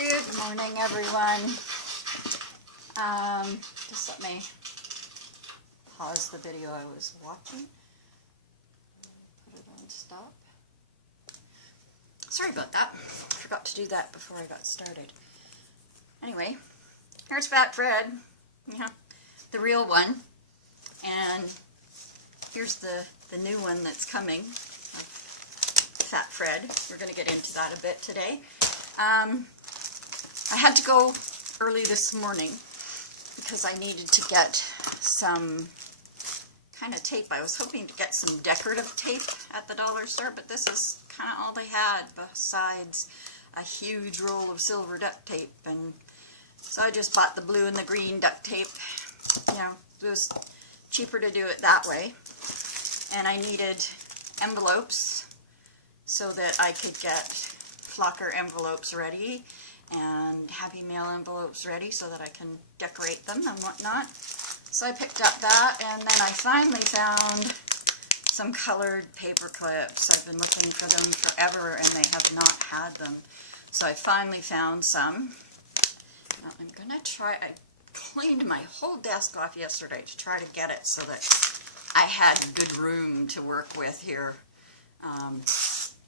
Good morning, everyone. Just let me pause the video I was watching. Put it on stop. Sorry about that. Forgot to do that before I got started. Anyway, here's Fat Fred. Yeah, the real one. And here's the new one that's coming of Fat Fred. We're going to get into that a bit today. I had to go early this morning because I needed to get some kind of tape. I was hoping to get some decorative tape at the dollar store, but this is kind of all they had besides a huge roll of silver duct tape. And so I just bought the blue and the green duct tape. You know, it was cheaper to do it that way. And I needed envelopes so that I could get flocker envelopes ready and Happy Mail envelopes ready so that I can decorate them and whatnot. So I picked up that, and then I finally found some colored paper clips. I've been looking for them forever and they have not had them. So I finally found some. Now I'm gonna try, I cleaned my whole desk off yesterday to try to get it so that I had good room to work with here.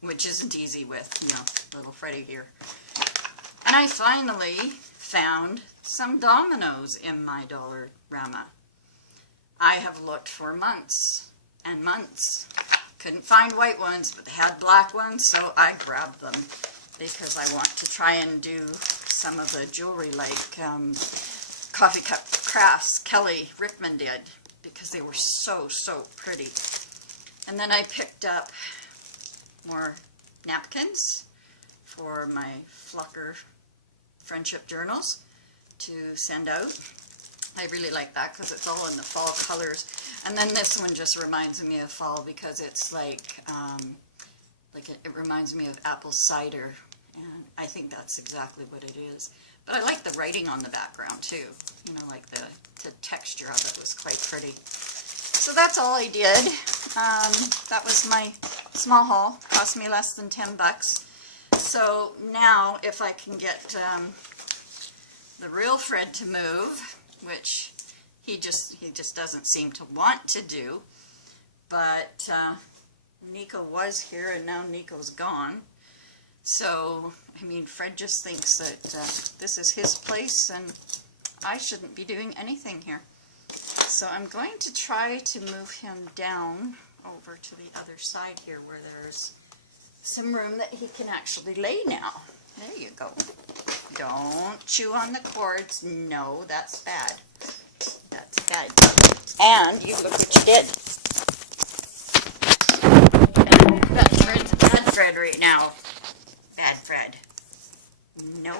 Which isn't easy with, you know, little Freddy here. And I finally found some dominoes in my Dollarama. I have looked for months and months. Couldn't find white ones, but they had black ones, so I grabbed them because I want to try and do some of the jewelry like Coffee Cup Crafts Kelly Rickman did, because they were so pretty. And then I picked up more napkins for my Flocker friendship journals to send out. I really like that because it's all in the fall colors. And then this one just reminds me of fall because it's like it reminds me of apple cider, and I think that's exactly what it is. But I like the writing on the background too. You know, like the texture of it was quite pretty. So that's all I did. That was my small haul. Cost me less than 10 bucks. So now if I can get the real Fred to move, which he just doesn't seem to want to do, but Nico was here and now Nico's gone. So, I mean, Fred just thinks that this is his place and I shouldn't be doing anything here. So I'm going to try to move him down over to the other side here where there's some room that he can actually lay now. There you go. Don't chew on the cords. No, that's bad. That's bad. And you look what you did. That Fred's bad Fred right now. Bad Fred. No.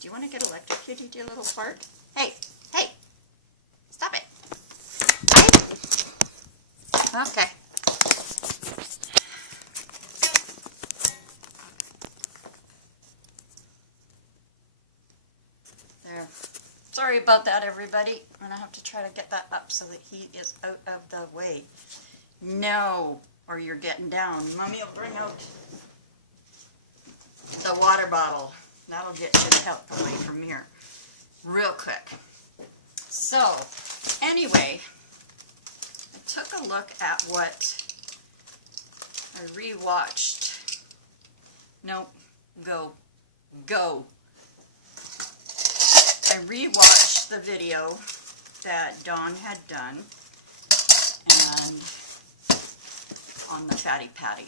Do you want to get electrocuted, you little fart? Hey, hey. Stop it. Okay. There. Sorry about that, everybody. I'm going to have to try to get that up so that he is out of the way. No, or you're getting down. Mommy will bring out the water bottle. That'll get you the help away from here real quick. So, anyway, I took a look at what I rewatched. Nope, go. I rewatched the video that Dawn had done and on the Fatty Patty.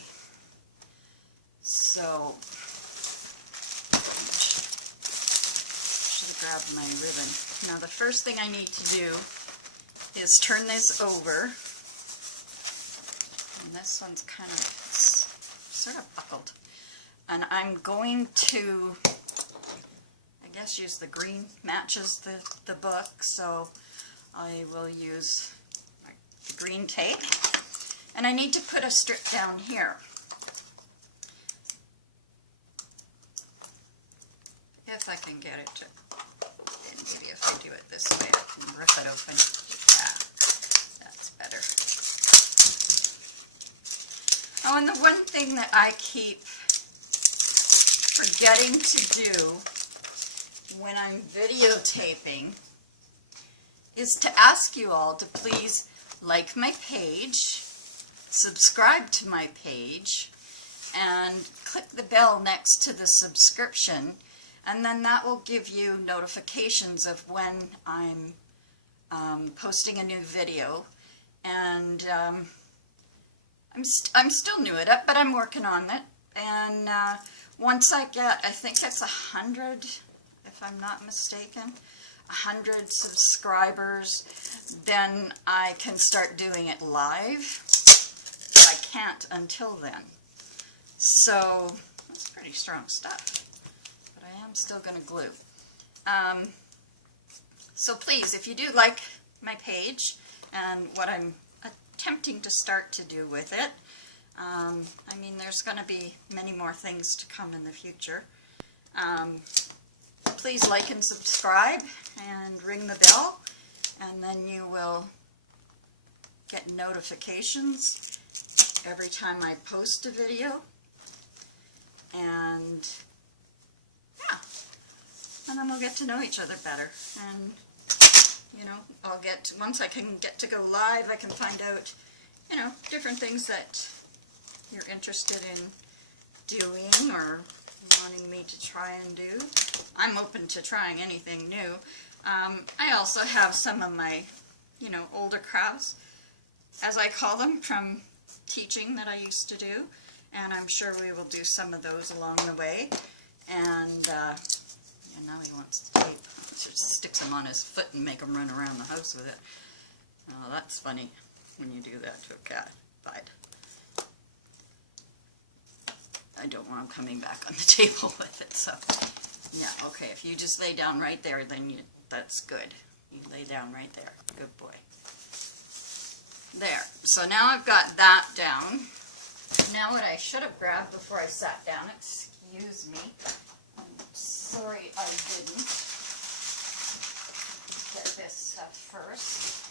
So, should have grabbed my ribbon. Now the first thing I need to do is turn this over. And this one's kind of sort of buckled. And I'm going to, I guess, use the green, matches the book, so I will use the green tape. And I need to put a strip down here. If I can get it to, maybe if I do it this way, I can rip it open. Yeah, that's better. Oh, and the one thing that I keep forgetting to do when I'm videotaping is to ask you all to please like my page, subscribe to my page, and click the bell next to the subscription, and then that will give you notifications of when I'm posting a new video. And I'm still new at it, but I'm working on it. And once I get, I think it's 100, if I'm not mistaken, 100 subscribers, then I can start doing it live. But I can't until then. So that's pretty strong stuff. But I am still going to glue. So please, if you do like my page and what I'm attempting to start to do with it, I mean, there's going to be many more things to come in the future. Please like and subscribe and ring the bell, and then you will get notifications every time I post a video. And yeah, and then we'll get to know each other better. And you know, I'll get, once I can get to go live, I can find out, you know, different things that you're interested in doing or wanting me to try and do. I'm open to trying anything new. I also have some of my, you know, older crafts, as I call them, from teaching that I used to do, and I'm sure we will do some of those along the way. And yeah, now he wants the tape. Just sticks him on his foot and make him run around the house with it. Oh, that's funny when you do that to a cat. But I don't want him coming back on the table with it. So yeah, okay. If you just lay down right there, then that's good. You lay down right there. Good boy. There. So now I've got that down. Now what I should have grabbed before I sat down, excuse me. I'm sorry I didn't. Get this stuff first,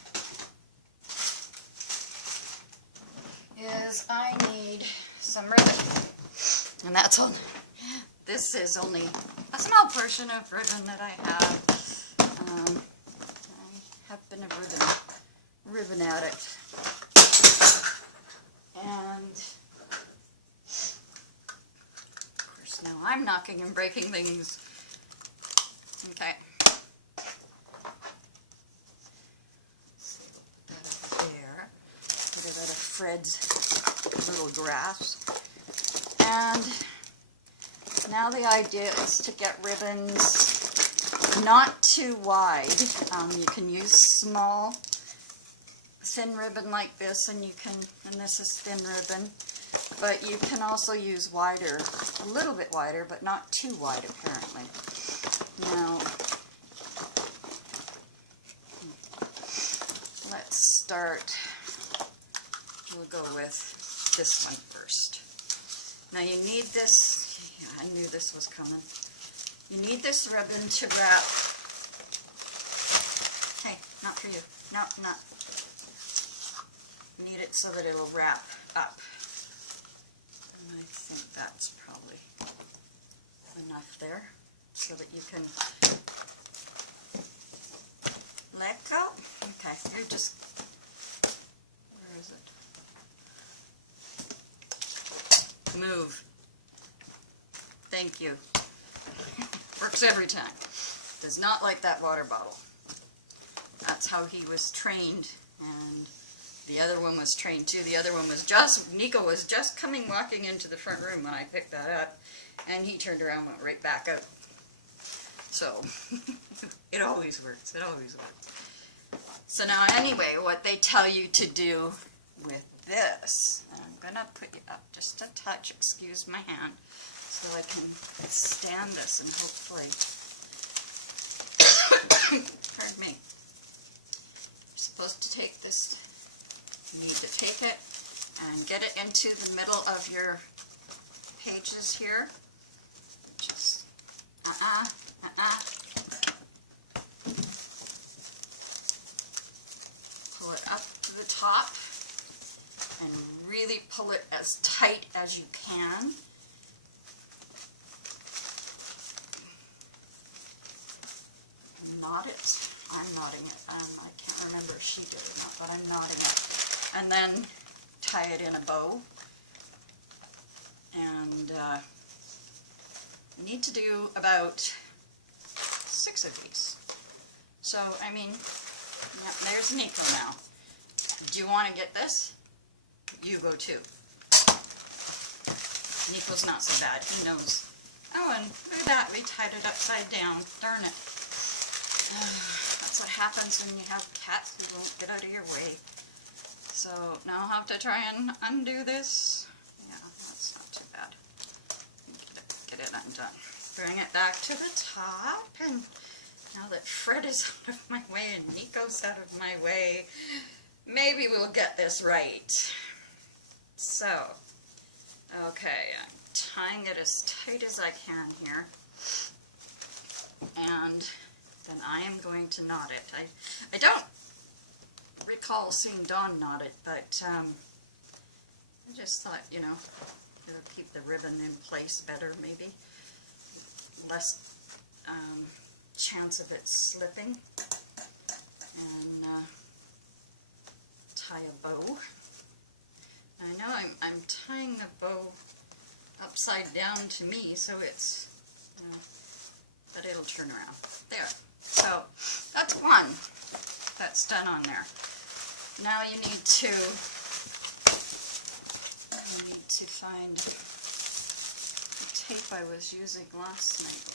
is I need some ribbon, and that's all. This is only a small portion of ribbon that I have. I have been a ribbon addict, and of course now I'm knocking and breaking things. Okay. Get it out of Fred's little grass. And now the idea is to get ribbons not too wide. You can use small, thin ribbon like this, and you can, and this is thin ribbon, but you can also use wider, a little bit wider, but not too wide apparently. Now, let's start. We'll go with this one first. Now you need this, yeah, I knew this was coming. You need this ribbon to wrap. Hey, not for you. No, not. You need it so that it'll wrap up. And I think that's probably enough there so that you can let go. Okay, you're just, where is it? Move. Thank you. Works every time. Does not like that water bottle. That's how he was trained, and the other one was trained too. The other one was just, Nico was just walking into the front room when I picked that up, and he turned around and went right back out. So, it always works. It always works. So now anyway, what they tell you to do with this, and I'm going to put you up just a touch, excuse my hand, so I can stand this and hopefully, pardon me, you're supposed to take this, you need to take it and get it into the middle of your pages here, just, pull it up to the top, and really pull it as tight as you can. knot it. I'm knotting it. I can't remember if she did or not, but I'm knotting it. And then tie it in a bow. And I need to do about 6 of these. So, I mean, yeah, there's Nico now. Do you want to get this? You go too. Nico's not so bad. He knows. Oh, and look at that. We tied it upside down. Darn it. That's what happens when you have cats who won't get out of your way. So now I'll have to try and undo this. Yeah, that's not too bad. Get it undone. Bring it back to the top, and now that Fred is out of my way and Nico's out of my way, maybe we'll get this right. So, okay, I'm tying it as tight as I can here, and then I am going to knot it. I don't recall seeing Dawn knot it, but I just thought, you know, it'll keep the ribbon in place better, maybe. Less chance of it slipping. And tie a bow. I know I'm tying the bow upside down to me, so it's, you know, but it'll turn around. There. So that's one that's done on there. Now you need to find the tape I was using last night.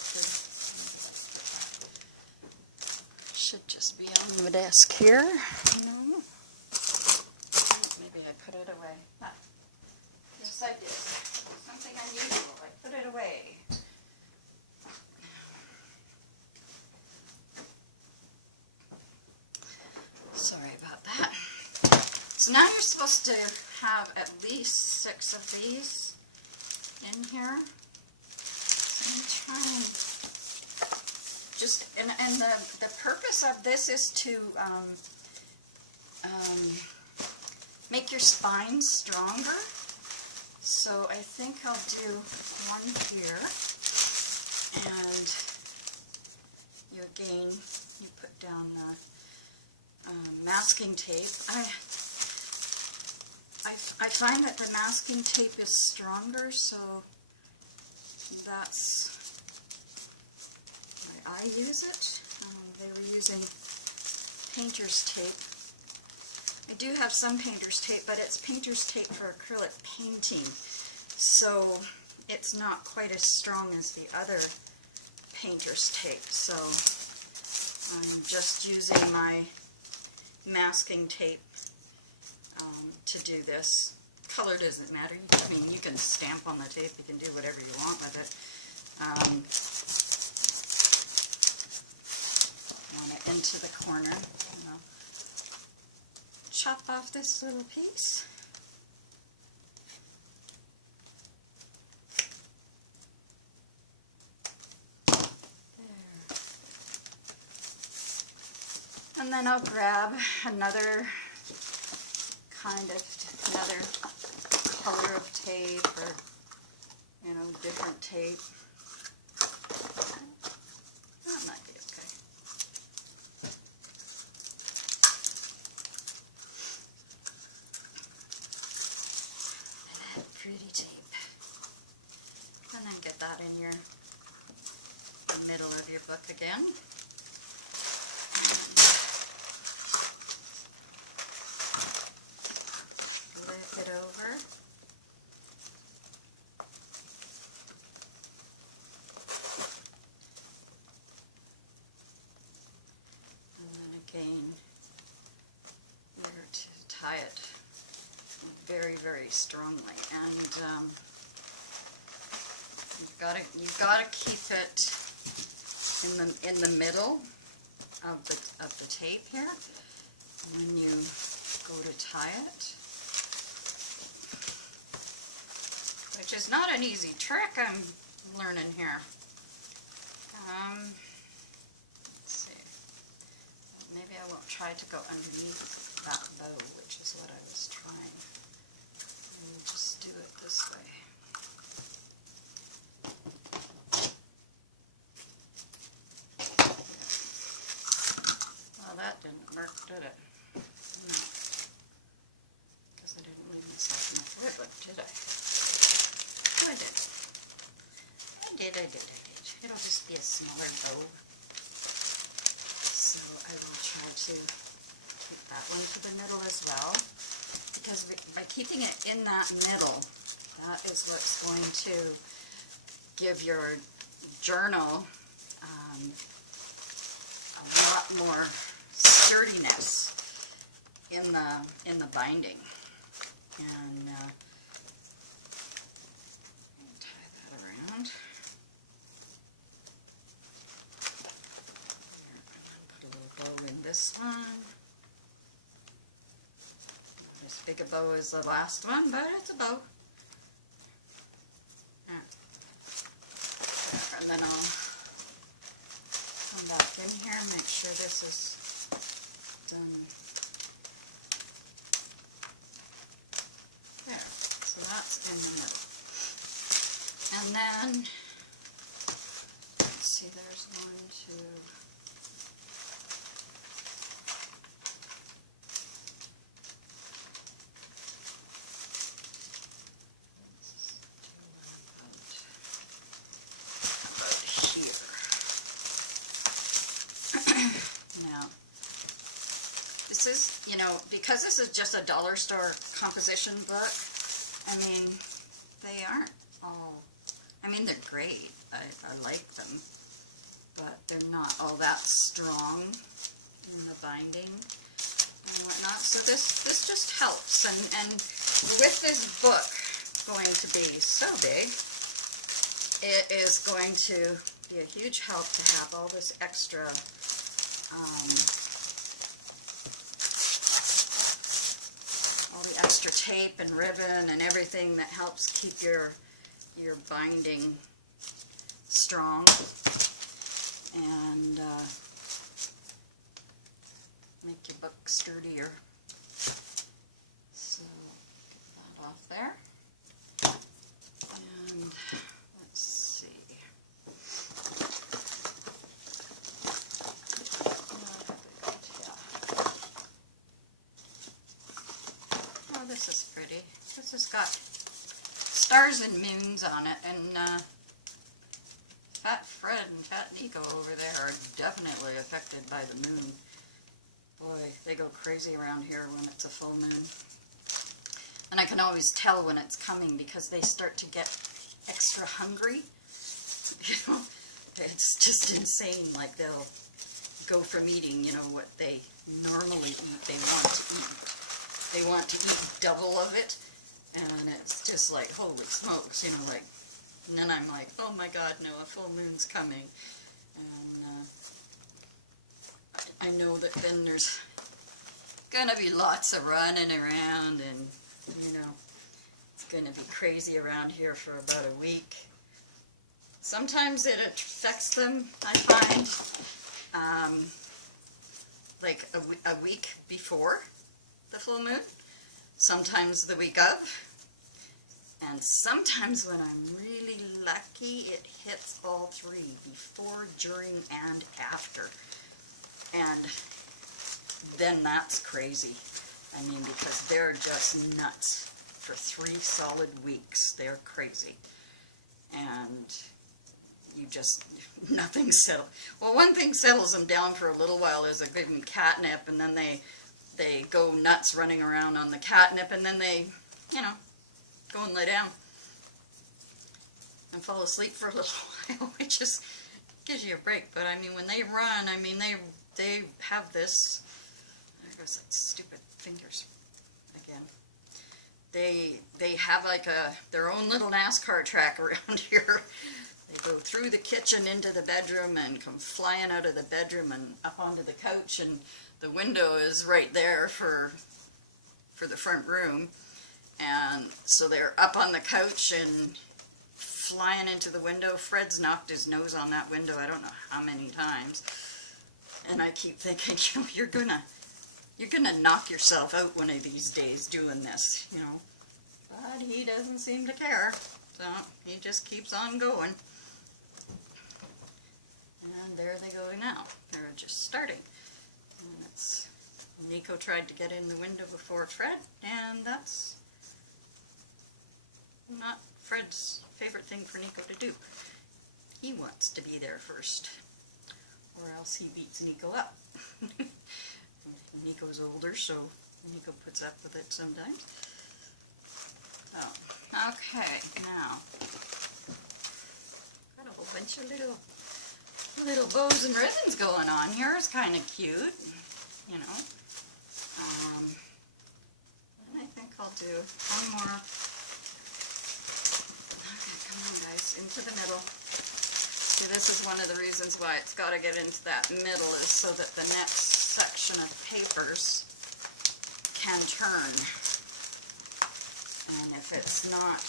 Should just be on the desk here. No. Maybe I put it away. Ah. Yes, I did. Something unusual. I put it away. Sorry about that. So now you're supposed to have at least 6 of these in here. So I'm trying. Just and the purpose of this is to make your spine stronger. So I think I'll do one here, and you put down the masking tape. I find that the masking tape is stronger, so that's why I use it. They were using painter's tape. I do have some painter's tape, but it's painter's tape for acrylic painting, so it's not quite as strong as the other painter's tape. So I'm just using my masking tape to do this. Color doesn't matter. I mean, you can stamp on the tape, you can do whatever you want with it. Want it into the corner. I'll chop off this little piece. There. And then I'll grab another color of tape, or, you know, different tape. That might be okay. That pretty tape. And then get that in the middle of your book again. It over. And then again, we're to tie it very, very strongly. And you've got to keep it in the middle of the tape here when you go to tie it. Which is not an easy trick I'm learning here. Let's see. Maybe I won't try to go underneath that bow, which is what I was trying. I'll just do it this way. it'll just be a smaller bow. So I will try to keep that one to the middle as well, because by keeping it in that middle, that is what's going to give your journal a lot more sturdiness in the binding. And tie that around. Put a little bow in this one. Not as big a bow as the last one, but it's a bow. And then I'll come back in here and make sure this is done. There, so that's in the middle. And then, let's see, there's 1, 2, now, this is, you know, because this is just a dollar store composition book, I mean, they aren't all, I mean, they're great. I like them, but they're not all that strong in the binding and whatnot. So this just helps. And with this book going to be so big, it is going to be a huge help to have all this extra all the extra tape and ribbon and everything that helps keep your binding strong and make your book sturdier. So get that off there. And let's see. Oh, this is pretty. This has got stars and moons on it, and Fat Fred and Fat Nico over there are definitely affected by the moon. Boy, they go crazy around here when it's a full moon. And I can always tell when it's coming because they start to get extra hungry. You know, it's just insane. Like they'll go from eating, you know, what they normally eat, they want to eat. They want to eat double of it, and it's just like, holy smokes, you know, like, and then I'm like, oh my God, no, a full moon's coming. And I know that then there's gonna be lots of running around, and, you know, it's gonna be crazy around here for about a week. Sometimes it affects them, I find, like a week before the full moon, sometimes the week of, and sometimes when I'm really lucky, it hits all three, before, during, and after. And then that's crazy. I mean, because they're just nuts for 3 solid weeks. They're crazy. And you just, nothing settles. Well, one thing settles them down for a little while is I give them catnip, and then they go nuts running around on the catnip, and then they, you know, go and lay down and fall asleep for a little while, which just gives you a break. But I mean, when they run, I mean, they have this, there goes that stupid fingers again. They have like their own little NASCAR track around here. They go through the kitchen into the bedroom and come flying out of the bedroom and up onto the couch, and the window is right there for the front room. And so they're up on the couch and flying into the window. Fred's knocked his nose on that window I don't know how many times. And I keep thinking, you know, you're gonna knock yourself out one of these days doing this, you know. But he doesn't seem to care. So he just keeps on going. And there they go now. They're just starting. And it's, Nico tried to get in the window before Fred, and that's not Fred's favorite thing for Nico to do. he wants to be there first, or else he beats Nico up. Nico's older, so Nico puts up with it sometimes. Oh, okay, now got a whole bunch of little bows and ribbons going on here. It's kind of cute, you know. And I think I'll do one more. Okay, come on guys, into the middle. See, this is one of the reasons why it's got to get into that middle, is so that the next section of papers can turn. And if it's not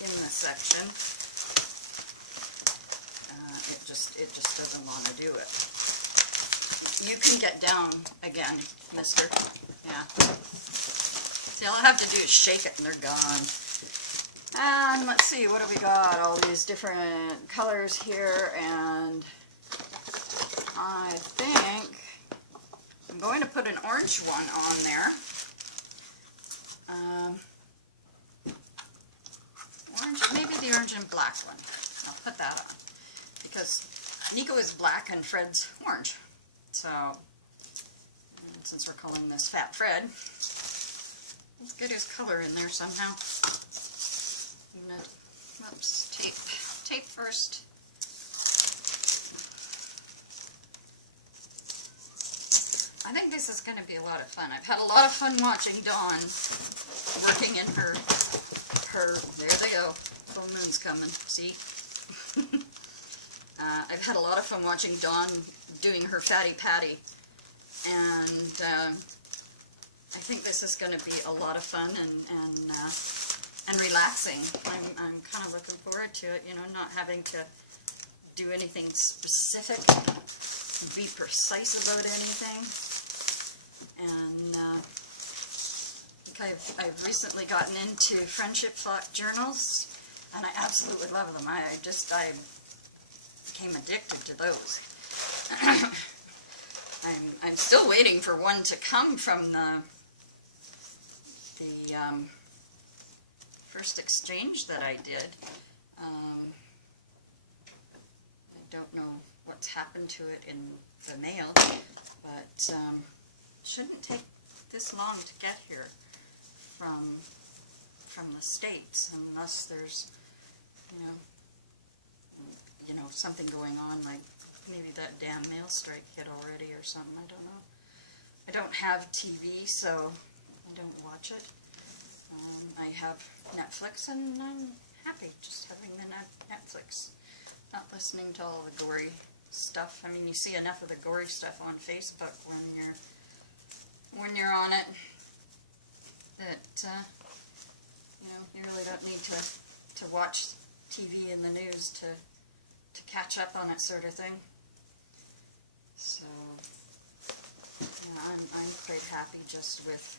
in the section, it just doesn't want to do it. You can get down again, mister. Yeah. See, all I have to do is shake it and they're gone. And let's see, what have we got? All these different colors here, and I think I'm going to put an orange one on there. Orange, maybe the orange and black one. I'll put that on, because Nico is black and Fred's orange. So, since we're calling this Fat Fred, let's get his color in there somehow. Whoops, tape first. I think this is going to be a lot of fun. I've had a lot of fun watching Dawn working in her, there they go, full moon's coming, see? I've had a lot of fun watching Dawn doing her Fatty Patty, and I think this is going to be a lot of fun and relaxing. I'm kind of looking forward to it, you know, not having to do anything specific, be precise about anything. And I've recently gotten into Friendship Flock journals, and I absolutely love them. I became addicted to those. I'm still waiting for one to come from the first exchange that I did. I don't know what's happened to it in the mail, but it shouldn't take this long to get here from the States, unless there's you know something going on, like maybe that damn mail strike hit already or something. I don't know. I don't have TV, so I don't watch it. I have Netflix, and I'm happy just having the Netflix, not listening to all the gory stuff. I mean, you see enough of the gory stuff on Facebook when you're on it that you know, you really don't need to watch TV and the news to catch up on it, sort of thing. So yeah, I'm quite happy just with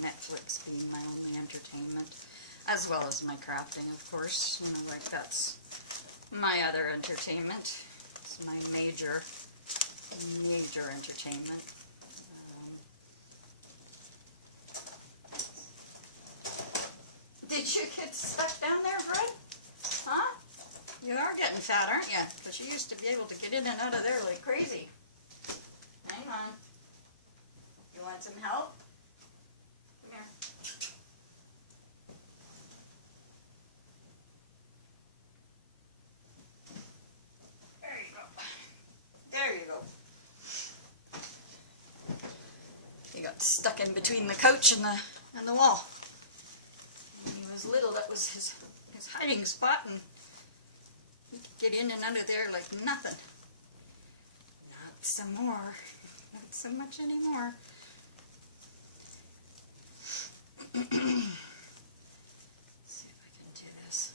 Netflix being my only entertainment, as well as my crafting, of course. You know, like, that's my other entertainment. It's my major entertainment. Did you get stuck down there, Fred? Huh? You are getting fat, aren't you? Because you used to be able to get in and out of there like crazy. Hang on. You want some help? Come here. There you go. There you go. He got stuck in between the couch and the wall. When he was little, that was his hiding spot, and he could get in and out of there like nothing. Not some more. Not so much anymore. Let's see if I can do this.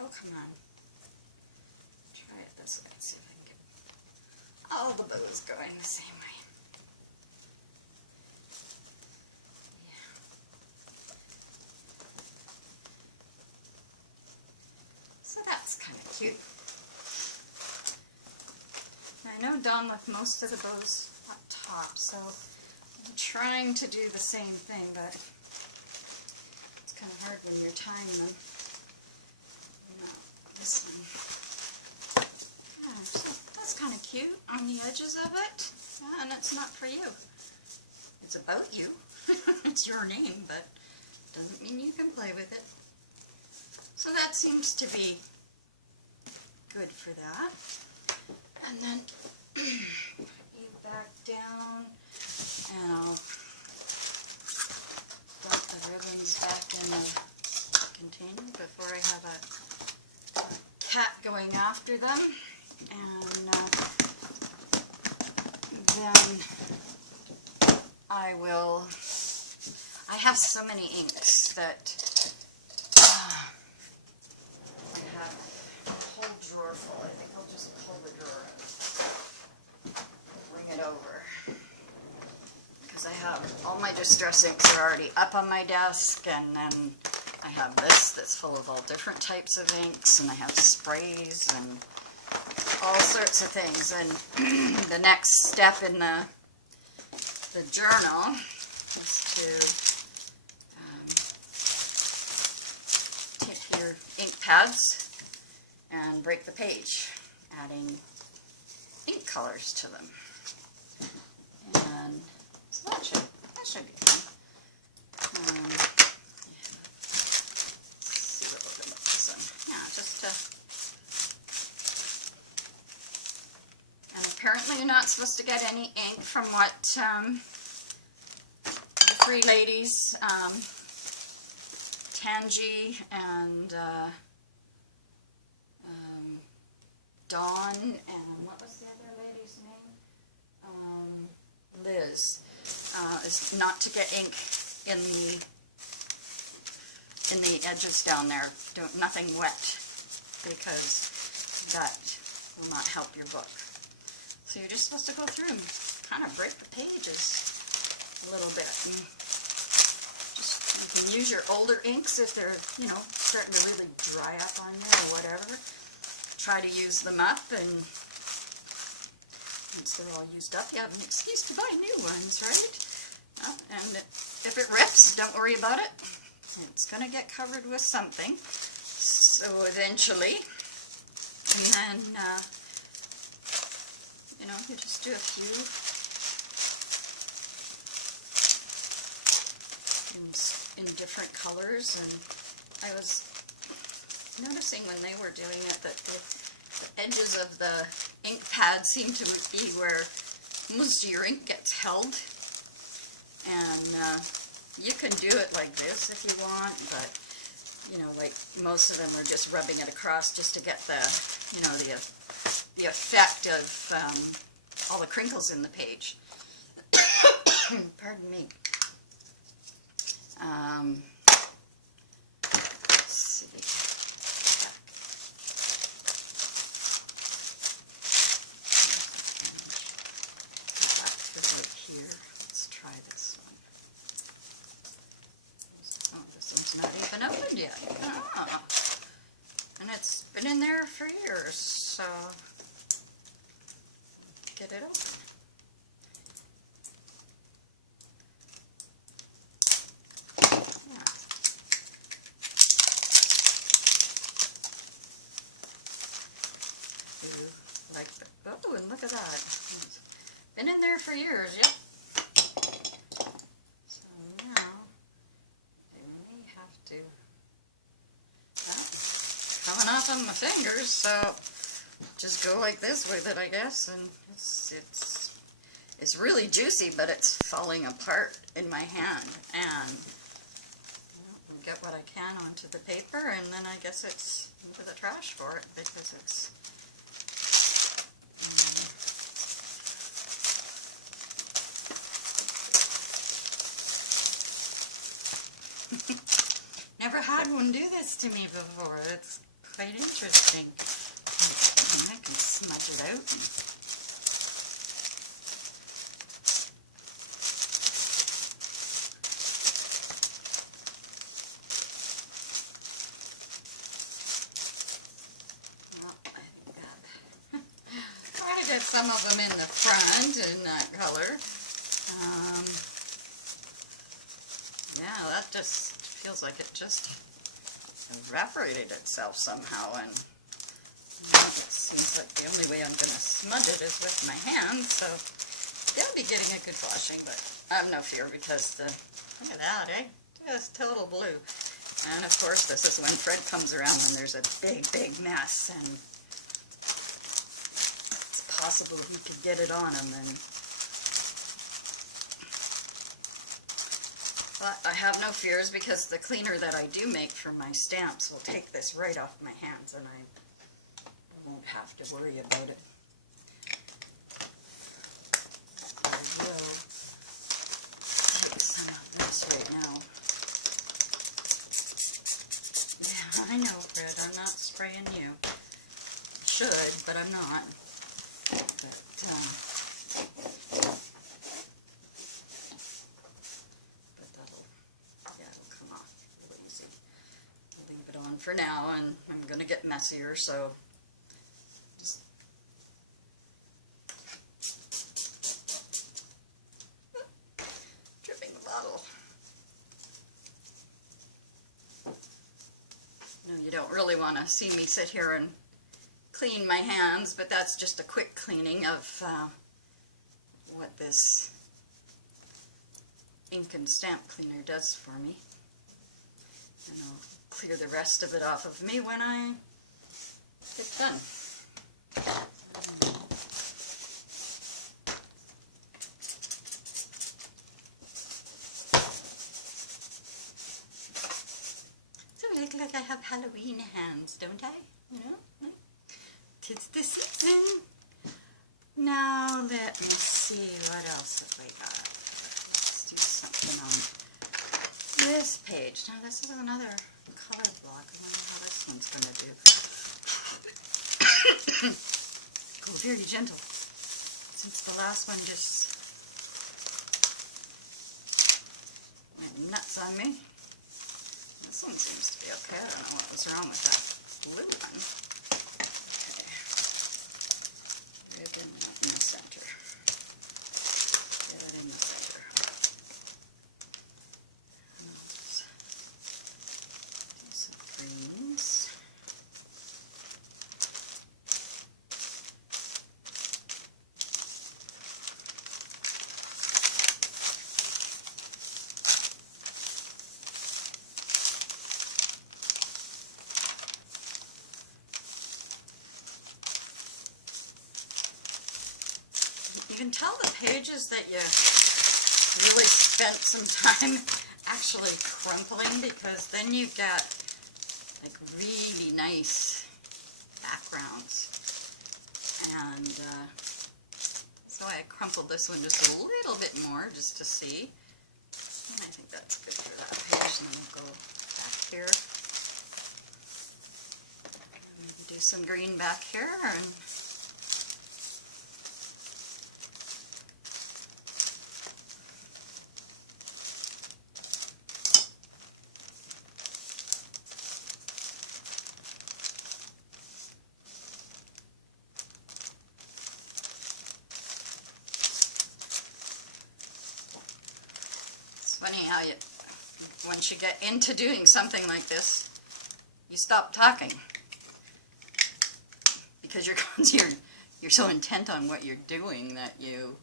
Oh, come on. Try it this way. Let's see if I can get all the bows going the same way. Yeah. So that's kind of cute. I know Dawn with most of the bows up top, so I'm trying to do the same thing, but it's kind of hard when you're tying them. You know, this one. cute on the edges of it. Yeah, and it's not for you. It's about you. It's your name, but doesn't mean you can play with it. So that seems to be good for that. And then you back down, and I'll dump the ribbons back in the container before I have a cat going after them. And then I have so many inks that I have a whole drawer full. I think I'll just pull the drawer out, bring it over, because I have all my distress inks are already up on my desk, and then I have this that's full of all different types of inks, and I have sprays and all sorts of things. And the next step in the journal is to take your ink pads and break the page, adding ink colors to them. And so that should be fun. Let's see what we'll do about this one. Yeah, just and apparently you're not supposed to get any ink from what the three ladies, Tangi and Dawn, and what was the other lady's name? Liz, is not to get ink in the edges down there. Nothing wet, because that will not help your book. So you're just supposed to go through and kind of break the pages a little bit. And just, you can use your older inks if they're, you know, starting to really dry up on you or whatever. Try to use them up, and once they're all used up, you have an excuse to buy new ones, right? And if it rips, don't worry about it. It's going to get covered with something. So eventually, and then, you know, you just do a few in different colors. And I was noticing when they were doing it that the edges of the ink pad seem to be where most of your ink gets held. And you can do it like this if you want, but you know, like most of them are just rubbing it across just to get the, you know, the effect of all the crinkles in the page. Pardon me. Let's see. Back to right here. Let's try this one. Oh, this one's not even opened yet. Ah. And it's been in there for years, so get it open. Yeah. Do like the, oh, and look at that. It's been in there for years, yep. So now I may have to, coming off on my fingers, so just go like this with it, I guess, and it's really juicy, but it's falling apart in my hand, and I'll get what I can onto the paper, and then I guess it's into the trash for it, because it's never had one do this to me before. It's quite interesting. I can smudge it out. Well, I did some of them in the front in that color. Yeah, that just feels like it just evaporated itself somehow, and it seems like the only way I'm going to smudge it is with my hands, so they'll be getting a good washing, but I have no fear because look at that, eh? Just total blue. And of course, this is when Fred comes around when there's a big, big mess, and it's possible he could get it on him. But I have no fears because the cleaner that I do make for my stamps will take this right off my hands, and I won't have to worry about it. I will take some of this right now. Yeah, I know, Fred, I'm not spraying you. I should, but I'm not. It'll come off real easy. I'll leave it on for now, and I'm going to get messier, so just dripping the bottle. No, you don't really want to see me sit here and clean my hands, but that's just a quick cleaning of what this ink and stamp cleaner does for me. And I'll clear the rest of it off of me when I get done. So I look like I have Halloween hands, don't I? You know? 'Tis the season. Now let me see, what else have we got? Let's do something on this page. Now this is another color block. I wonder how this one's going to do. Go very gentle, since the last one just went nuts on me. This one seems to be okay. I don't know what was wrong with that blue one. Okay. Ribbon in the center. Get it in the center. Do some greens. You can tell the pages that you really spent some time actually crumpling, because then you get like really nice backgrounds. And so I crumpled this one just a little bit more just to see. And I think that's good for that page. And then we'll go back here. Maybe do some green back here. And funny how once you get into doing something like this, you stop talking because you're so intent on what you're doing that you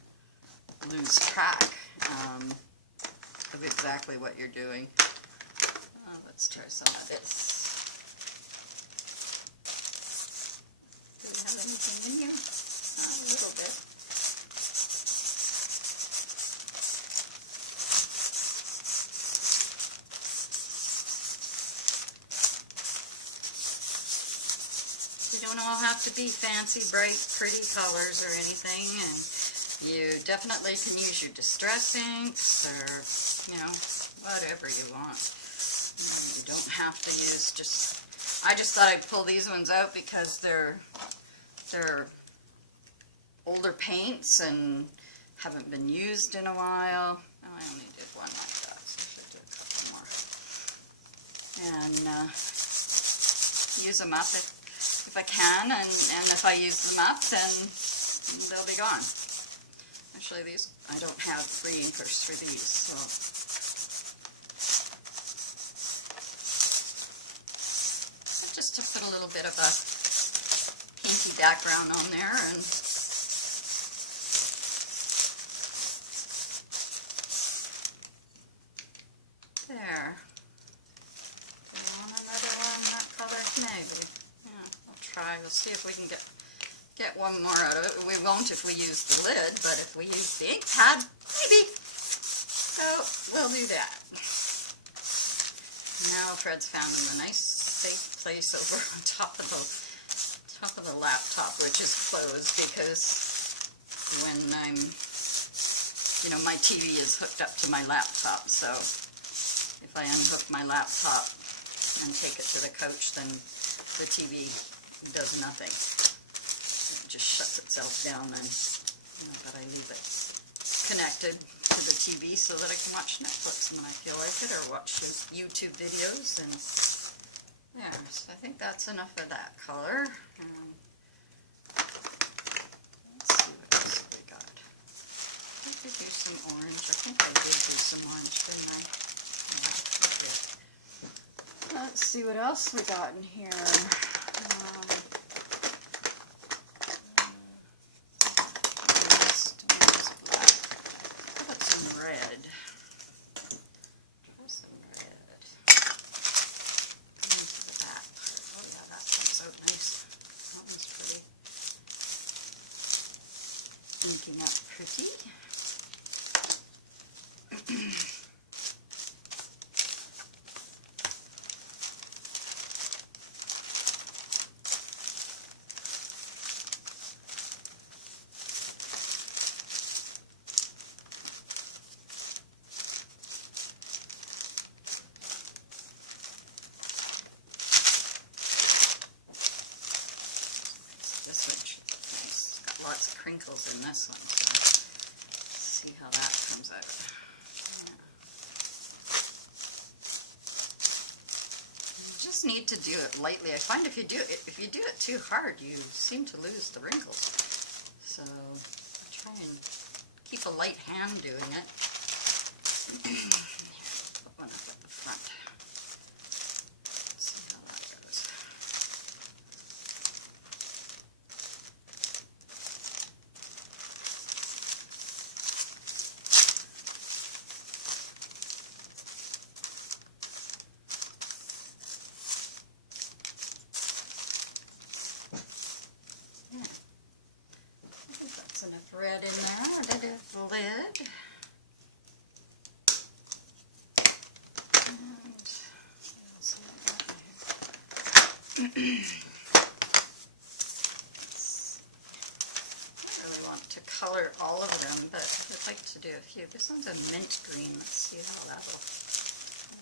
lose track of exactly what you're doing. Let's try some of this. Do we have anything in here? A little bit. You don't all have to be fancy, bright, pretty colors or anything, and you definitely can use your distress inks or, you know, whatever you want. You don't have to use I just thought I'd pull these ones out because they're older paints and haven't been used in a while. Oh, I only did one like that, so I should do a couple more. And use them up if I can, and if I use them up, then they'll be gone. Actually, these, I don't have free inkers for these, so. Just to put a little bit of a pinky funky background on there, and there. Do you want another one that color? Maybe. Yeah, we'll try. We'll see if we can get one more out of it. We won't if we use the lid, but if we use the ink pad, maybe. So we'll do that. Now Fred's found him a nice safe place over on top of the laptop, which is closed because when I'm, you know, my TV is hooked up to my laptop, so if I unhook my laptop and take it to the couch, then the TV does nothing. It just shuts itself down, and but I leave it connected to the TV so that I can watch Netflix when I feel like it, or watch YouTube videos. And there, so I think that's enough of that color. Let's see what else we got. Did we do some orange? I think I did do some orange, didn't I? Yeah, let's see what else we got in here. Inking up pretty. This one should look nice. It's got lots of crinkles in this one, so let's see how that comes out. Yeah. You just need to do it lightly. I find if you do it too hard, you seem to lose the wrinkles. So I try and keep a light hand doing it. Put one up at the front. See how that goes. Enough red in there. I did the lid. And what else have I got in here? I really want to color all of them, but I'd like to do a few. This one's a mint green. Let's see how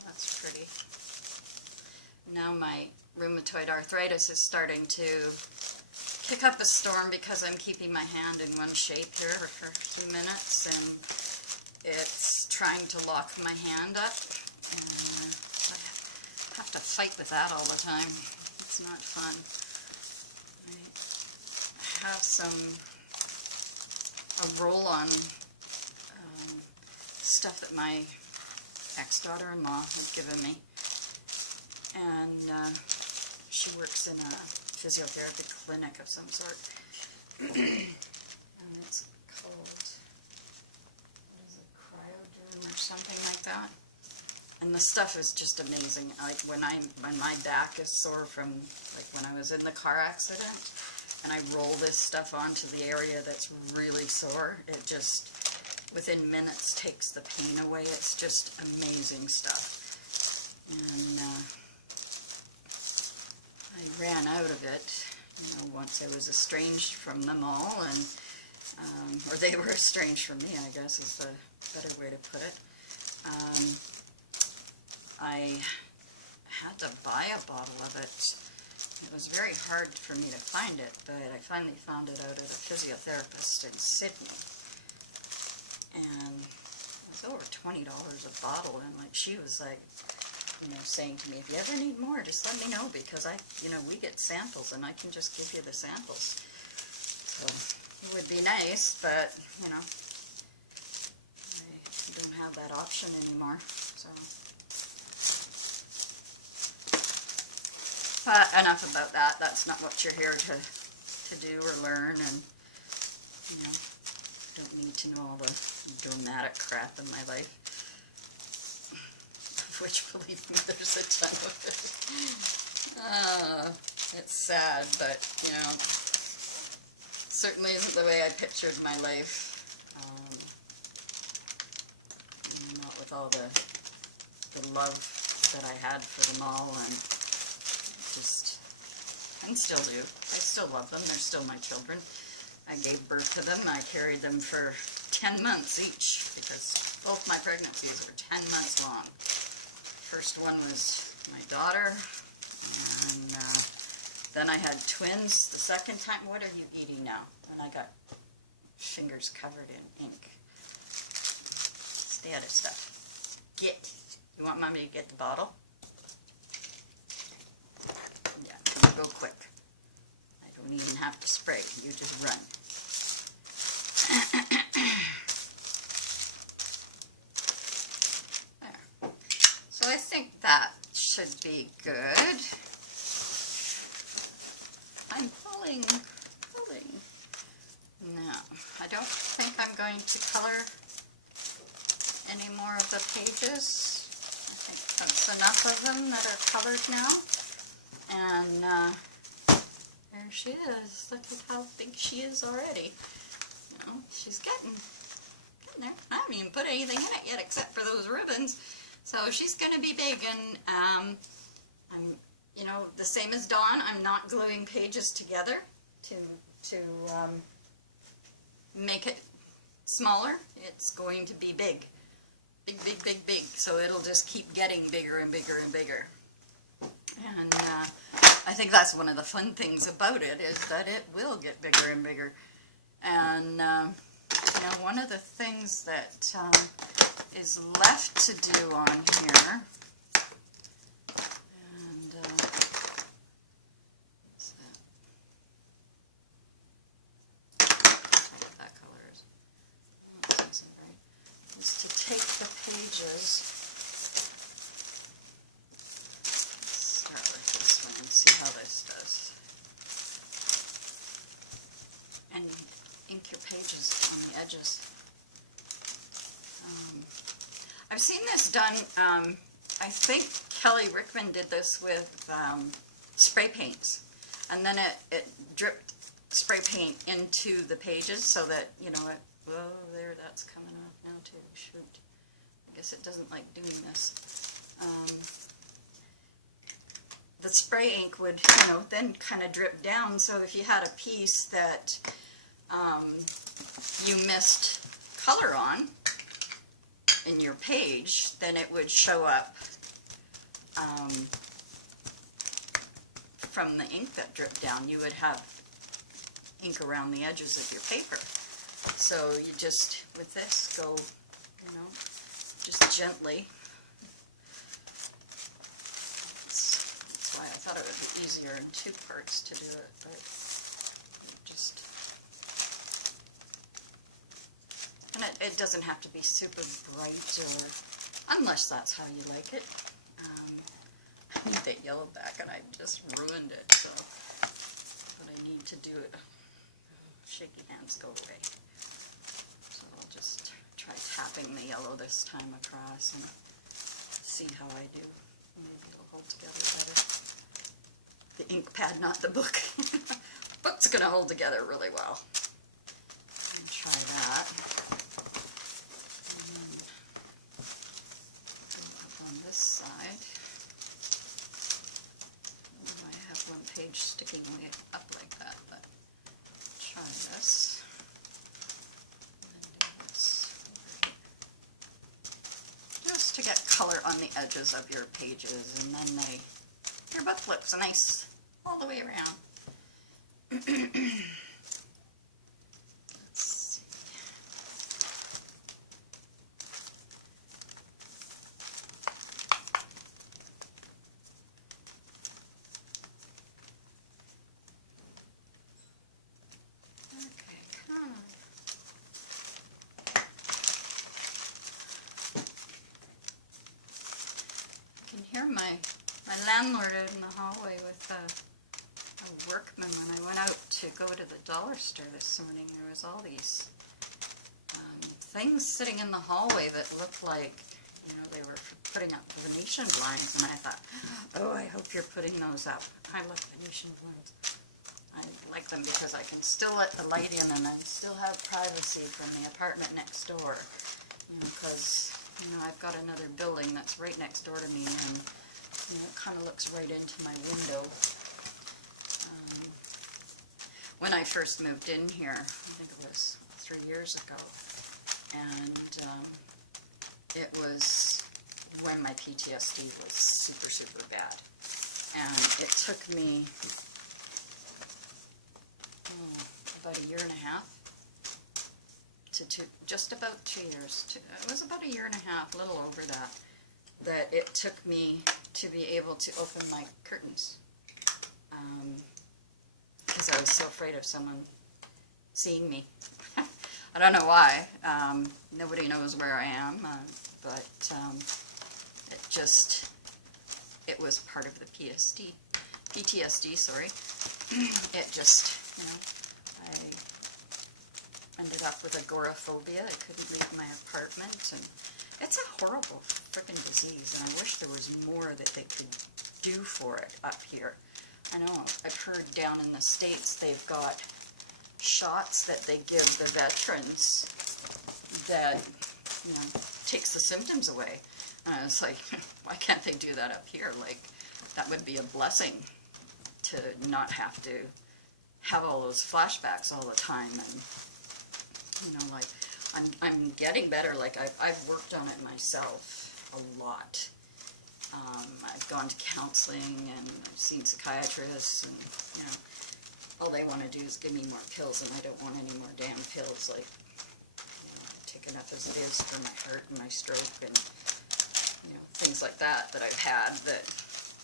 that's pretty. Now my rheumatoid arthritis is starting to kick up a storm because I'm keeping my hand in one shape here for a few minutes, and it's trying to lock my hand up, and I have to fight with that all the time. It's not fun. I have a roll-on stuff that my ex-daughter-in-law had given me, and she works in a physiotherapy clinic of some sort, and it's called, what is it, Cryoderm or something like that. And the stuff is just amazing. Like when my back is sore from, like when I was in the car accident, and I roll this stuff onto the area that's really sore, it just within minutes takes the pain away. It's just amazing stuff. And I ran out of it, you know, once I was estranged from them all, and or they were estranged from me, I guess is the better way to put it. I had to buy a bottle of it. It was very hard for me to find it, but I finally found it out at a physiotherapist in Sydney, and it was over $20 a bottle, and like she was like, you know, saying to me, if you ever need more, just let me know, because we get samples and I can just give you the samples. So it would be nice, but, you know, I don't have that option anymore, so. But enough about that. That's not what you're here to to do or learn, and, you know, don't need to know all the dramatic crap in my life. Which, believe me, there's a ton of it. It's sad, but, you know, certainly isn't the way I pictured my life. Not with all the love that I had for them all, and still do. I still love them. They're still my children. I gave birth to them. I carried them for 10 months each, because both my pregnancies were 10 months long. First one was my daughter, and then I had twins the second time. What are you eating now? And I got fingers covered in ink. Stay out of stuff. Get. You want Mommy to get the bottle? Yeah, go quick. I don't even have to spray. You just run. There. So I think that should be good. I'm pulling. No, I don't think I'm going to color any more of the pages. I think that's enough of them that are colored now. And there she is. Look at how big she is already. You know, she's getting there. I haven't even put anything in it yet except for those ribbons. So she's going to be big, and I'm, you know, the same as Dawn, I'm not gluing pages together to make it smaller. It's going to be big. Big, big, big, big. So it'll just keep getting bigger and bigger and bigger. And I think that's one of the fun things about it, is that it will get bigger and bigger. And, you know, one of the things that is left to do on here, and what's that? What that color is. Oh, that isn't right. Is to take the pages. See how this does. And ink your pages on the edges. I've seen this done, I think Kelly Rickman did this with spray paints. And then it dripped spray paint into the pages so that, you know, oh, there, that's coming off now too. Shoot. I guess it doesn't like doing this. The spray ink would, you know, then kind of drip down, so if you had a piece that you missed color on in your page, then it would show up from the ink that dripped down. You would have ink around the edges of your paper. So you just, with this, go, you know, just gently. I thought it would be easier in 2 parts to do it, but just, and it doesn't have to be super bright, or unless that's how you like it. I need that yellow back, and I just ruined it. So, but I need to do it. Shaky hands go away. So I'll just try tapping the yellow this time across and see how I do. Maybe it'll hold together better. The ink pad, not the book. Book's going to hold together really well. And try that. And then go up on this side. I have one page sticking way up like that, but try this. And do this over here. Just to get color on the edges of your pages, and then your book looks nice all the way around. Let's see. Okay, come on. You can hear my landlord out in the hallway with a workman when I went out to go to the dollar store this morning, there was all these things sitting in the hallway that looked like, you know, they were putting up Venetian blinds, and I thought, oh, I hope you're putting those up. I love Venetian blinds. I like them because I can still let the light in and I still have privacy from the apartment next door. You know, because, you know, I've got another building that's right next door to me, and, you know, it kind of looks right into my window. When I first moved in here, I think it was 3 years ago, and it was when my PTSD was super, super bad. And it took me about a year and a half to just about 2 years. It was about a year and a half, a little over that it took me to be able to open my curtains. Because I was so afraid of someone seeing me. I don't know why. Nobody knows where I am, but it was part of the PTSD, sorry. It just, you know, I ended up with agoraphobia. I couldn't leave my apartment, and it's a horrible frickin' disease, and I wish there was more that they could do for it up here. I know, I've heard down in the States they've got shots that they give the veterans that, you know, takes the symptoms away. And I was like, why can't they do that up here? Like, that would be a blessing to not have to have all those flashbacks all the time. And, you know, like, I'm getting better. Like, I've worked on it myself a lot. I've gone to counseling, and I've seen psychiatrists, and, you know, all they want to do is give me more pills, and I don't want any more damn pills. Like, you know, I take enough as it is for my heart and my stroke and, you know, things like that I've had that,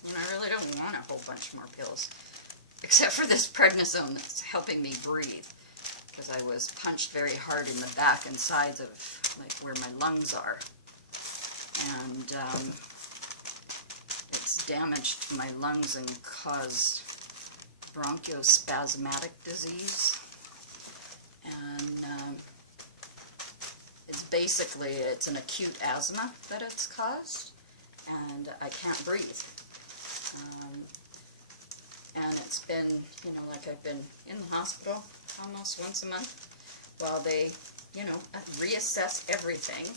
you know, I really don't want a whole bunch more pills. Except for this prednisone that's helping me breathe, because I was punched very hard in the back and sides of, like, where my lungs are. And, it's damaged my lungs and caused bronchospasmatic disease. And it's an acute asthma that it's caused, and I can't breathe. And it's been, you know, like I've been in the hospital almost once a month while they, you know, reassess everything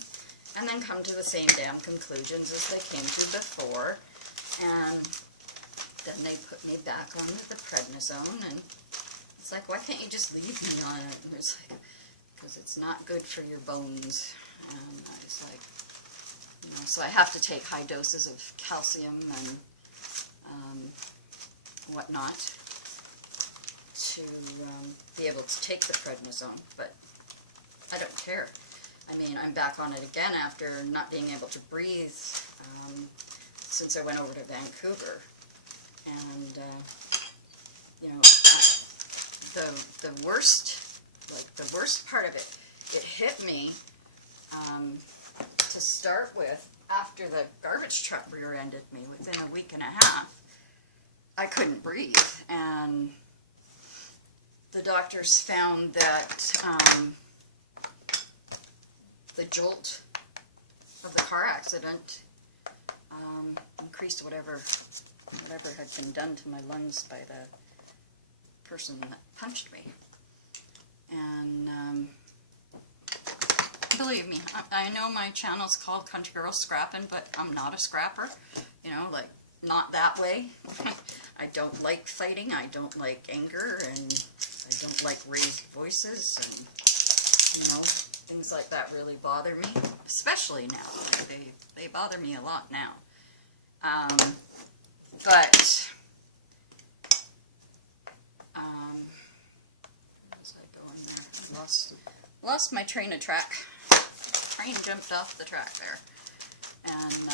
and then come to the same damn conclusions as they came to before. And then they put me back on the prednisone, and it's like, why can't you just leave me on it? And it's like, because it's not good for your bones. And I was like, you know, so I have to take high doses of calcium and whatnot to be able to take the prednisone, but I don't care. I mean, I'm back on it again after not being able to breathe since I went over to Vancouver. And, you know, the worst part of it, it hit me to start with after the garbage truck rear-ended me within a week and a half. I couldn't breathe, and the doctors found that the jolt of the car accident increased whatever had been done to my lungs by the person that punched me. And believe me, I know my channel's called Country Girl Scrappin', but I'm not a scrapper, you know, like, not that way. I don't like fighting, I don't like anger, and I don't like raised voices, and, you know, things like that really bother me, especially now. Like, they bother me a lot now. But, as I go in there, I lost my train of track. Train jumped off the track there. And,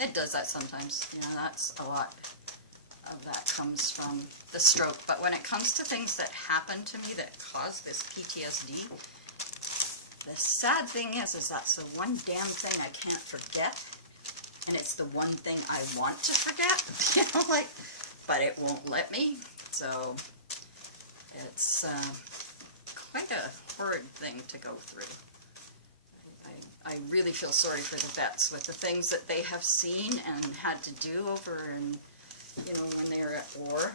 it does that sometimes. You know, that's a lot of that comes from the stroke. But when it comes to things that happen to me that cause this PTSD, the sad thing is that's the one damn thing I can't forget. And it's the one thing I want to forget, you know, like, but it won't let me. So, It's quite a horrid thing to go through. I really feel sorry for the vets with the things that they have seen and had to do over in, you know, when they were at war.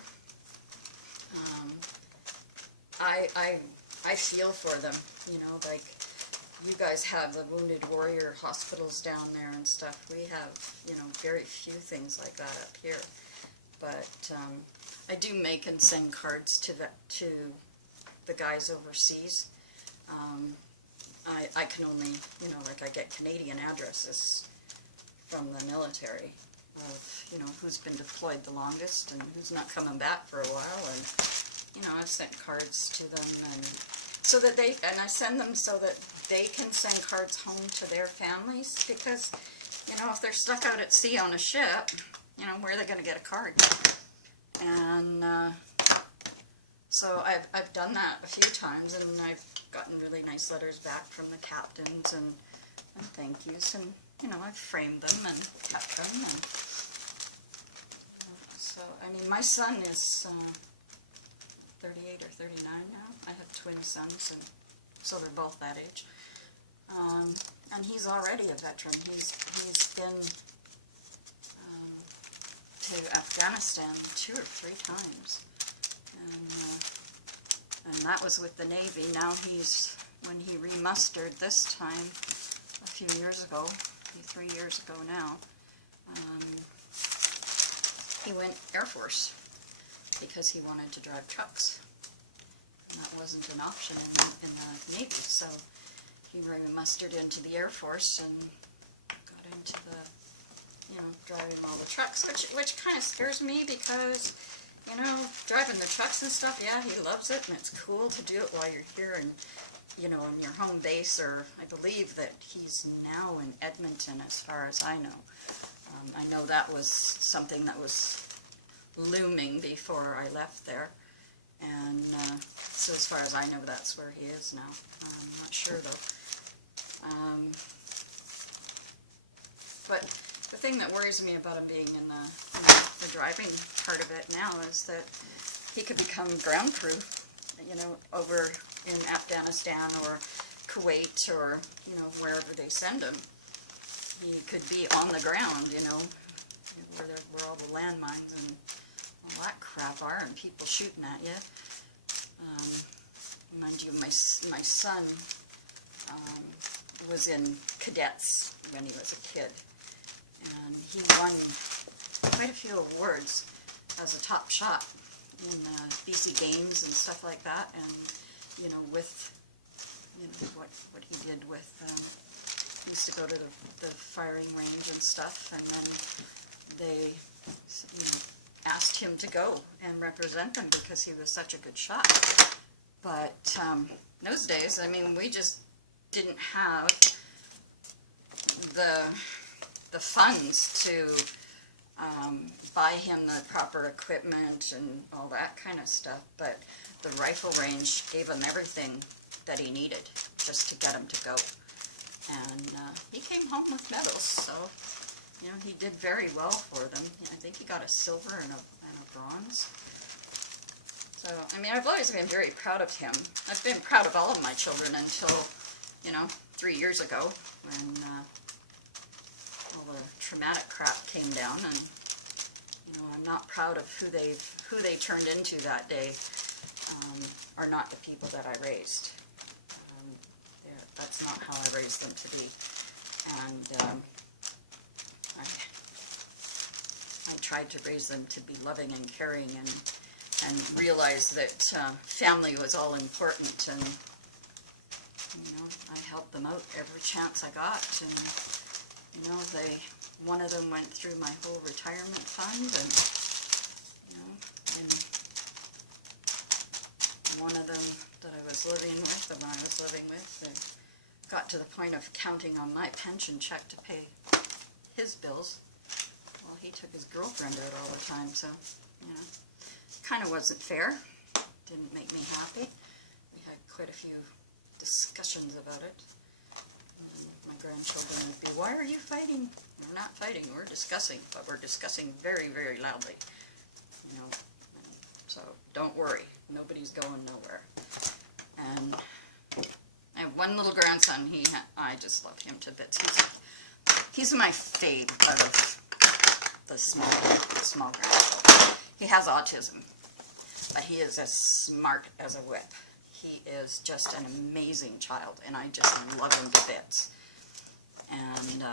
I feel for them, you know, like you guys have the Wounded Warrior hospitals down there and stuff. We have, you know, very few things like that up here. But I do make and send cards to the guys overseas. I can only, you know, like I get Canadian addresses from the military of, you know, who's been deployed the longest and who's not coming back for a while, and, you know, I've sent cards to them, and so that and I send them so that they can send cards home to their families, because, you know, if they're stuck out at sea on a ship, you know, where are they going to get a card? And so I've done that a few times, and I've gotten really nice letters back from the captains and thank yous, and, you know, I've framed them and kept them. And so, I mean, my son is 38 or 39 now. I have twin sons, and so they're both that age. And he's already a veteran. He's been to Afghanistan 2 or 3 times, and that was with the Navy. Now when he remustered this time a few years ago, 3 years ago now, he went Air Force because he wanted to drive trucks, and that wasn't an option in the Navy. So he mustered into the Air Force and got into the, you know, driving all the trucks, which kind of scares me, because, you know, driving the trucks and stuff, yeah, he loves it, and it's cool to do it while you're here and, you know, in your home base, or I believe that he's now in Edmonton, as far as I know. I know that was something that was looming before I left there, and so as far as I know, that's where he is now. I'm not sure, though. But the thing that worries me about him being in the driving part of it now is that he could become ground crew, you know, over in Afghanistan or Kuwait, or, you know, wherever they send him. He could be on the ground, you know, where all the landmines and all that crap are, and people shooting at you. Mind you, my son was in cadets when he was a kid, and he won quite a few awards as a top shot in BC Games and stuff like that. And, you know, with, you know, what he did with, he used to go to the firing range and stuff, and then they, you know, asked him to go and represent them because he was such a good shot. But those days, I mean, we just didn't have the funds to buy him the proper equipment and all that kind of stuff. But the rifle range gave him everything that he needed just to get him to go. And he came home with medals, so, you know, he did very well for them. I think he got a silver and a bronze. So, I mean, I've always been very proud of him. I've been proud of all of my children until, you know, 3 years ago, when all the traumatic crap came down, and, you know, I'm not proud of who they turned into that day, are not the people that I raised. That's not how I raised them to be. And I tried to raise them to be loving and caring, and realize that family was all important, and, you know, I helped them out every chance I got. And, you know, one of them went through my whole retirement fund, and, you know, and one of them that I was living with, the one I was living with, got to the point of counting on my pension check to pay his bills. Well, he took his girlfriend out all the time, so, you know, kind of wasn't fair. Didn't make me happy. We had quite a few discussions about it. And my grandchildren would be, "Why are you fighting?" We're not fighting, we're discussing, but we're discussing very, very loudly. You know, so don't worry. nobody's going nowhere. And I have one little grandson. I just love him to bits. He's my fave of the small grandchildren. He has autism, but he is as smart as a whip. He is just an amazing child, and I just love him to bits. And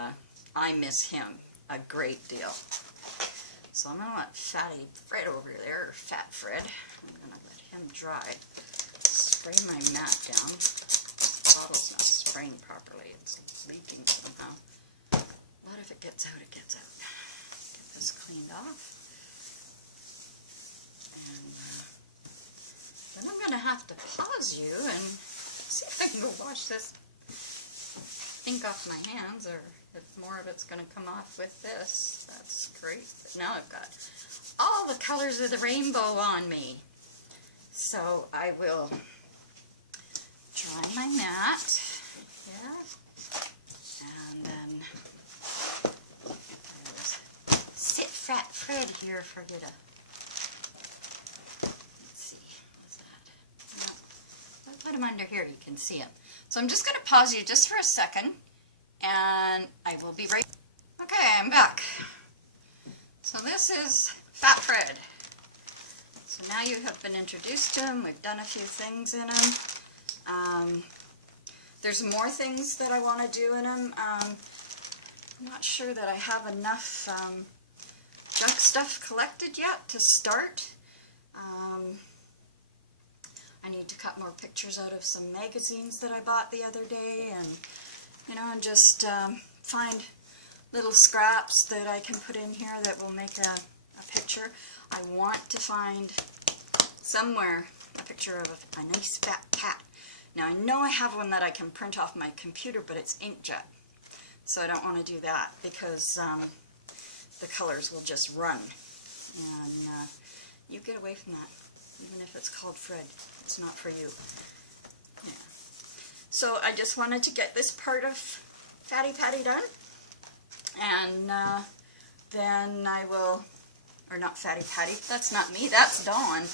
I miss him a great deal. So I'm going to let Fatty Fred over there, or Fat Fred, I'm going to let him dry. Spray my mat down. The bottle's not spraying properly. It's leaking somehow. But if it gets out, it gets out. Get this cleaned off. And then I'm going to have to pause you and see if I can go wash this ink off my hands, or if more of it's going to come off with this. That's great. But now I've got all the colors of the rainbow on me. So I will dry my mat here, and then sit Fat Fred here for you to, let's see, what's that? No, I'll put him under here, you can see him. So I'm just going to pause you just for a second, and I will be right. Okay, I'm back. So this is Fat Fred. So now you have been introduced to him. We've done a few things in him. There's more things that I want to do in him. I'm not sure that I have enough junk stuff collected yet to start. I need to cut more pictures out of some magazines that I bought the other day, and and just find little scraps that I can put in here that will make a picture. I want to find somewhere a picture of a nice fat cat. Now I know I have one that I can print off my computer, but it's inkjet, so I don't want to do that because the colors will just run, and you get away from that. Even if it's called Fred, it's not for you. Yeah. So I just wanted to get this part of Fatty Patty done, and then I will, or not Fatty Patty, that's not me, that's Dawn.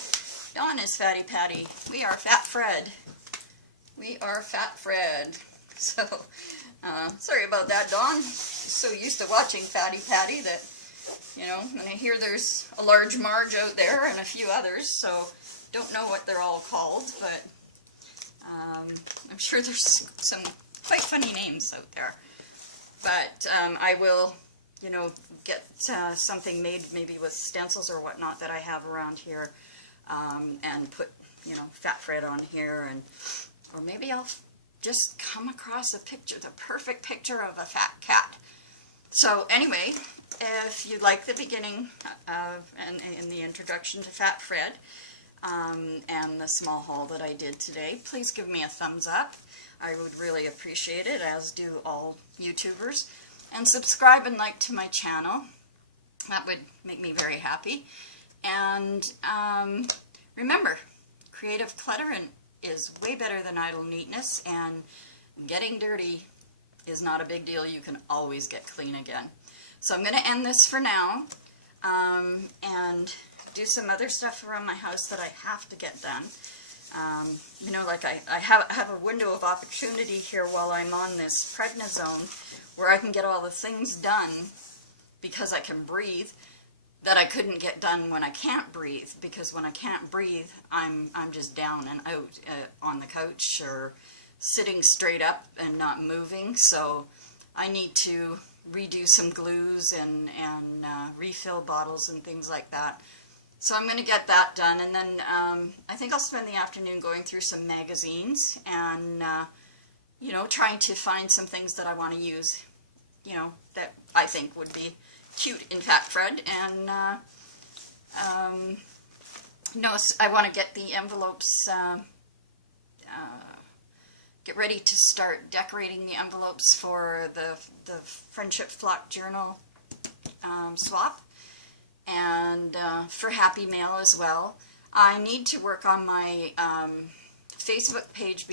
Dawn is Fatty Patty. We are Fat Fred. We are Fat Fred. So, sorry about that, Dawn. So used to watching Fatty Patty that, and I hear there's a large Marge out there and a few others, so don't know what they're all called, but I'm sure there's some quite funny names out there. But I will, get something made maybe with stencils or whatnot that I have around here, and put, Fat Fred on here, or maybe I'll just come across a picture, the perfect picture of a fat cat. So anyway, if you like the beginning of, and the introduction to Fat Fred, and the small haul that I did today, please give me a thumbs up. I would really appreciate it, as do all YouTubers. And subscribe and like to my channel. That would make me very happy. And remember, creative clutter is way better than idle neatness, and getting dirty is not a big deal. You can always get clean again. So I'm going to end this for now, and do some other stuff around my house that I have to get done. Like I have a window of opportunity here while I'm on this prednisone, where I can get all the things done because I can breathe that I couldn't get done when I can't breathe, because when I can't breathe, I'm just down and out on the couch or sitting straight up and not moving. So I need to redo some glues and refill bottles and things like that. So I'm going to get that done, and then I think I'll spend the afternoon going through some magazines and, trying to find some things that I want to use, that I think would be cute in Fat Fred. And I want to get the envelopes, get ready to start decorating the envelopes for the Friendship Flock Journal swap. And for Happy Mail as well. I need to work on my Facebook page.